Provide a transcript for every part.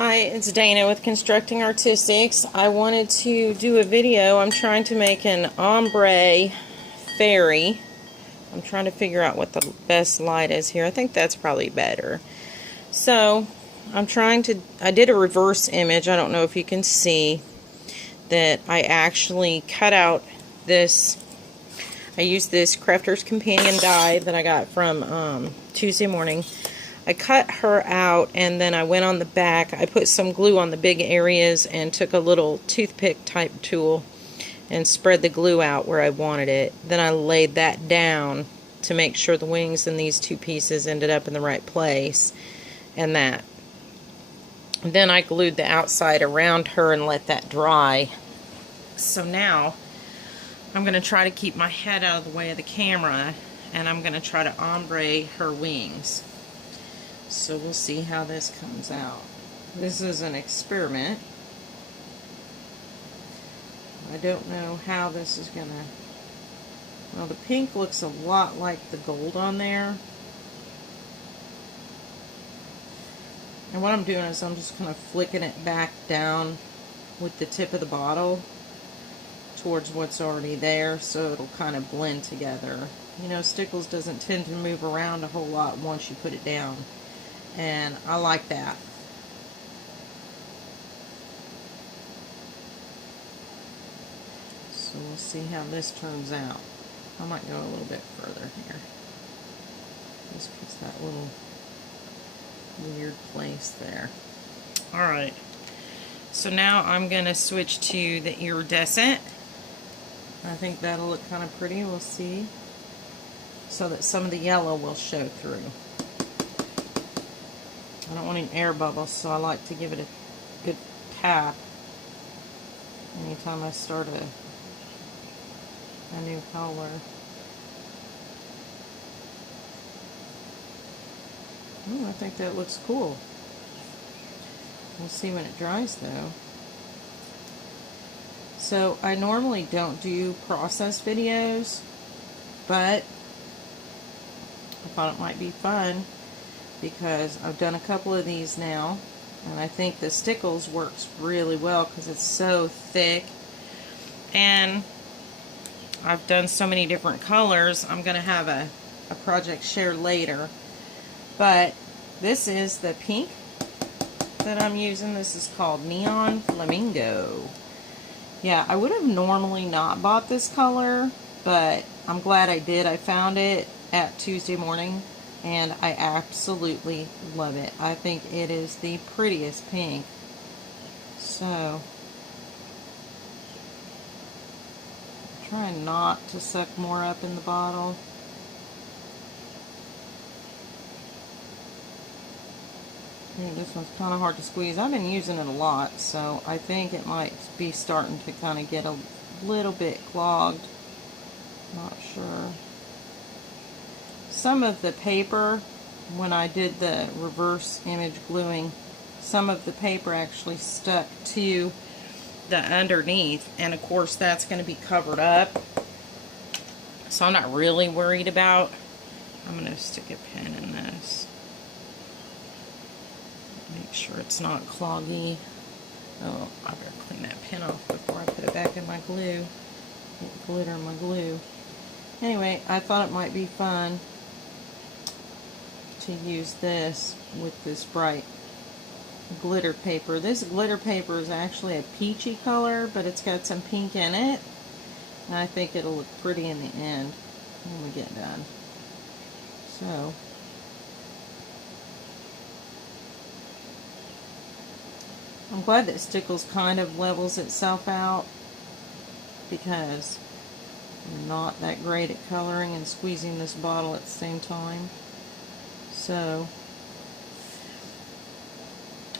Hi, it's Dana with Constructing Artistics. I wanted to do a video. I'm trying to make an ombre fairy. I'm trying to figure out what the best light is here. I think that's probably better. So, I did a reverse image. I don't know if you can see that I actually cut out this. I used this Crafter's Companion die that I got from Tuesday morning. I cut her out and then I went on the back. I put some glue on the big areas and took a little toothpick type tool and spread the glue out where I wanted it. Then I laid that down to make sure the wings and these two pieces ended up in the right place and that. Then I glued the outside around her and let that dry. So now I'm going to try to keep my head out of the way of the camera and I'm going to try to ombre her wings. So we'll see how this comes out. This is an experiment. I don't know how this is gonna... Well, the pink looks a lot like the gold on there. And what I'm doing is I'm just kind of flicking it back down with the tip of the bottle towards what's already there so it'll kind of blend together. You know, stickles doesn't tend to move around a whole lot once you put it down. And I like that. So we'll see how this turns out. I might go a little bit further here. Just because that little weird place there. Alright. So now I'm going to switch to the iridescent. I think that'll look kind of pretty. We'll see. So that some of the yellow will show through. I don't want any air bubbles, so I like to give it a good tap anytime I start a new color. Ooh, I think that looks cool. We'll see when it dries though. So I normally don't do process videos, but I thought it might be fun because I've done a couple of these now, and I think the stickles works really well because it's so thick, and I've done so many different colors. I'm going to have a project share later, but this is the pink that I'm using. This is called Neon Flamingo. Yeah, I would have normally not bought this color, but I'm glad I did. I found it at Tuesday morning and I absolutely love it. I think it is the prettiest pink. So, try not to suck more up in the bottle. I think this one's kind of hard to squeeze. I've been using it a lot, so I think it might be starting to kind of get a little bit clogged. Not sure. Some of the paper, when I did the reverse image gluing, some of the paper actually stuck to the underneath, and of course that's going to be covered up, so I'm not really worried about. I'm going to stick a pin in this, make sure it's not cloggy. Oh, I better clean that pin off before I put it back in my glue. Get glitter in my glue. Anyway, I thought it might be fun to use this with this bright glitter paper. This glitter paper is actually a peachy color, but it's got some pink in it, and I think it'll look pretty in the end when we get done. So, I'm glad that Stickles kind of levels itself out because I'm not that great at coloring and squeezing this bottle at the same time. So,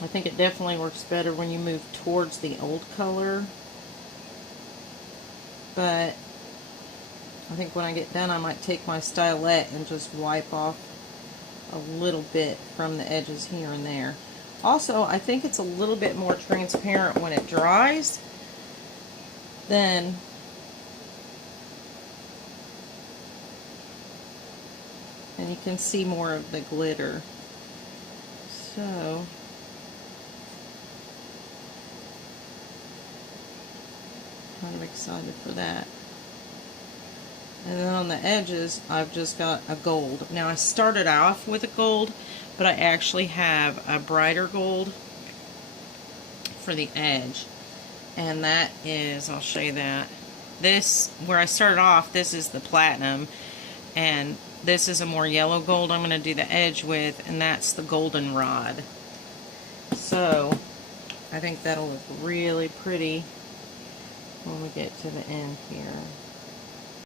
I think it definitely works better when you move towards the old color. But I think when I get done, I might take my stylet and just wipe off a little bit from the edges here and there. Also, I think it's a little bit more transparent when it dries than and you can see more of the glitter. So kind of excited for that. And then on the edges, I've just got a gold. Now, I started off with a gold, but I actually have a brighter gold for the edge. And that is, I'll show you that. This, where I started off, this is the platinum. And this is a more yellow gold I'm going to do the edge with, and that's the goldenrod. So, I think that'll look really pretty when we get to the end here.